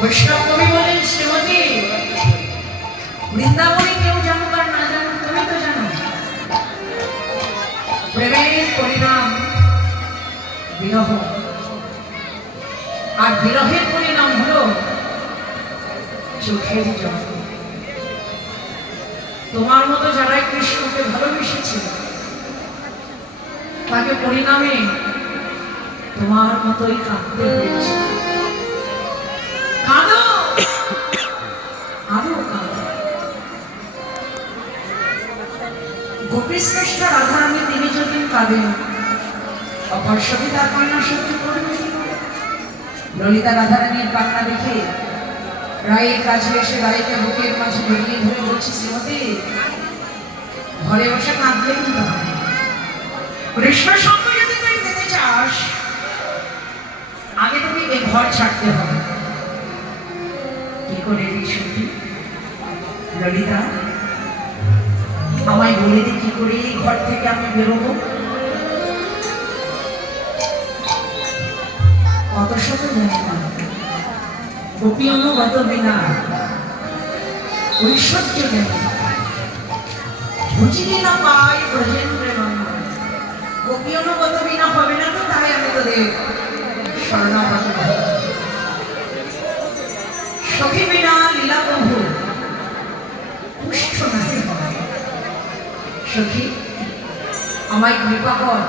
বৈষ্ণব বলেন শ্রীমতী। বৃন্দাবনে কেউ জানুক আর তো জানো। পরিণাম বিরহ। আর বিরহের পরিণাম হলো চোখের জল। তোমার মতো যারাই কৃষ্ণকে ভালোবেসেছিল তাকে পরিণামে তোমার মতোই কাঁদতে হয়েছে। গোপীশ্রেষ্ঠ রাধারানী তিনি যদি কাঁদেন অপর্ষকে তার কান্না সহ্য করবে? ললিতা রাধারানীর কান্না দেখে রায়ের কাছে এসে রায়কে বুকের মাঝে জড়িয়ে ধরে বলছি, শ্রীমতী, ঘরে বসে কাঁদলে কিন্তু না। সঙ্গে যদি তুই চাস, আগে তোকে এ ঘর ছাড়তে হবে কি করে সত্যি ললিতা আমায় বলে দে কি করে এই ঘর থেকে আমি বেরোবো। কত শত অনুগত বিনা। ঐশ্বর্য নেই। না পাই ব্রজেন্দ্রে নন্দন গোপী অনুগত বিনা হবে না তো, তাই আমি তোদের সখী সখী, আমায় কৃপা কর।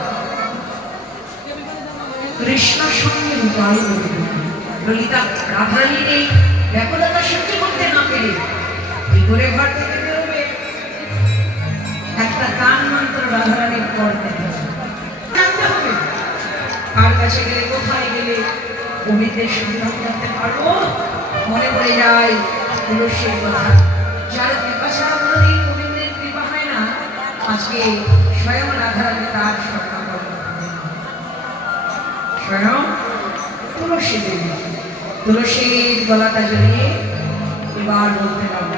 কৃষ্ণর সঙ্গে বলে ললিতা রাধারানীর এই ব্যাকুলতা সহ্য করতে না পেরে কি করে ঘর থেকে বেরোবে। একটা গান মন্ত্র রাধারানীর করতে জানতে হবে, কার কাছে গেলে, কোথায় গেলে কবিদের সন্ধান করতে পারব? মনে পড়ে যায় তুলসীর কথা। যার আজকে স্বয়ং রাধারানী তার স্বপ্ন স্বয়ং তুলসী দেবী। তুলসীর গলাটা জড়িয়ে এবার বলতে পারবে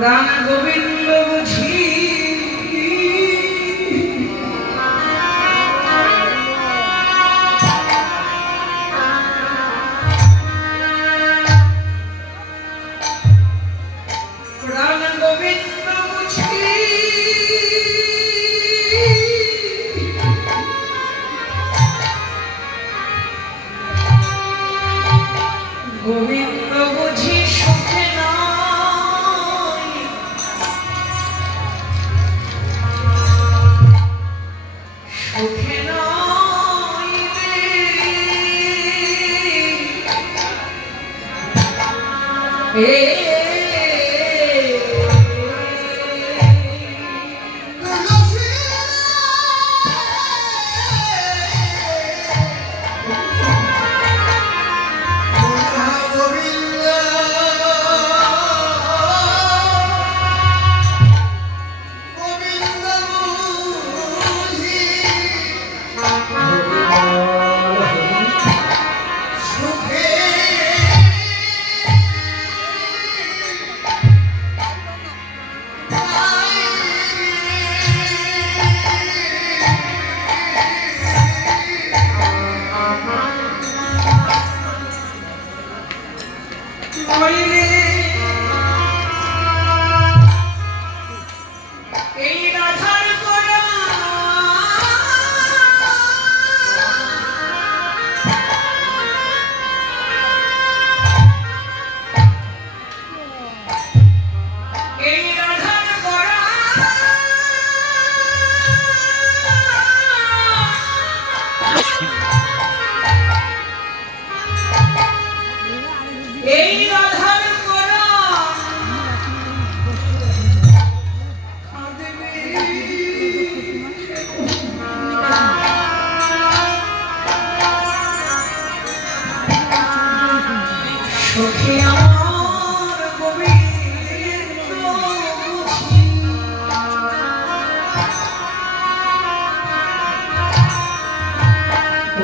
প্রাণ গোবিন্দ বুঝি। গোবিন্দ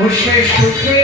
ও সে সুখে সুখে